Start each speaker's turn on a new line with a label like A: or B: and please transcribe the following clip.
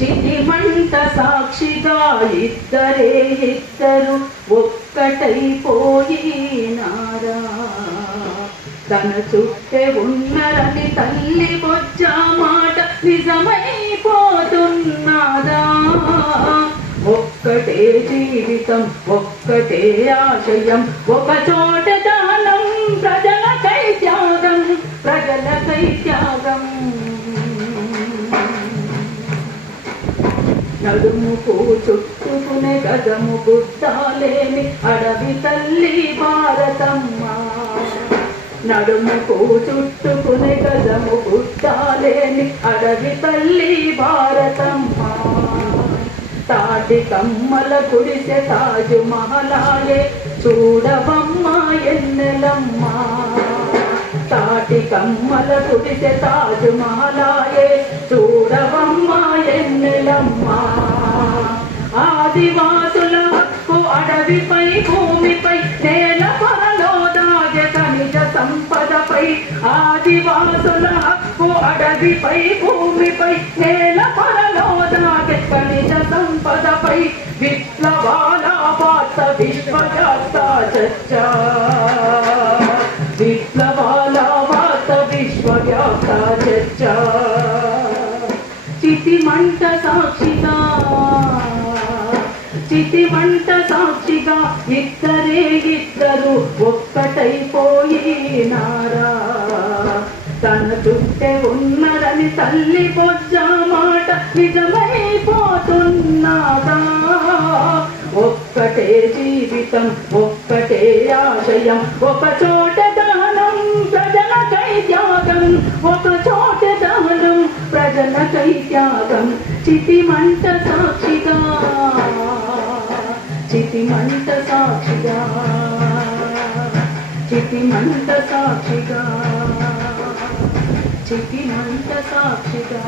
A: చితి సాక్షిగా ఇద్దరే ఇద్దరు ఒక్కటైపోయినారా తన చుట్టే ఉన్నరని తల్లి వచ్చా మాట నిజమైపోతున్నారా ఒక్కటే జీవితం ఒక్కటే ఆశయం ఒక చోట దానం ప్రజలకై త్యాగం ప్రజలకై త్యాగం. నడుముకు చుట్టుకునే గజము గుద్దాలేని అడవి తల్లి భారతమ్మ. నడుముకు చుట్టుకునే గజము గుద్దాలేని అడవి తల్లి భారతమ్మ. తాటి కమ్మల గుడిసె తాజు మహలాలే చూడవమ్మ ఎన్నెలమ్మ. తాటి కమ్మల గుడిసె తాజు మహలాయే చూడవమ్మ ఆదివాసుల హక్కు అడవిపై భూమిపై నేల పరలో దాగె ఖనిజ సంపదపై. ఆదివాసుల హక్కు అడవిపై భూమిపై నేల పరలో దాగె ఖనిజ సంపదపై. విప్లవాల పాత విశ్వజాత చర్చ. విప్లవాల పాత విశ్వజాత చర్చ. చితి మంట సాక్షిగా చితి వంట సాక్షిగా ఇద్దరే ఇద్దరు ఒక్కటైపోయినారా తన చుట్టే ఉన్నరని తల్లి బొజ్జ మాట నిజమైపోతున్నదా? ఒక్కటే జీవితం ఒక్కటే ఆశయం ఒక చోట దానం ప్రజలకై త్యాగం ఒక చోట దానం ప్రజలకై త్యాగం. చితి మంట చితిమంత సాక్షిగా చితిమంత సాక్షిగా చితిమంత సాక్షిగా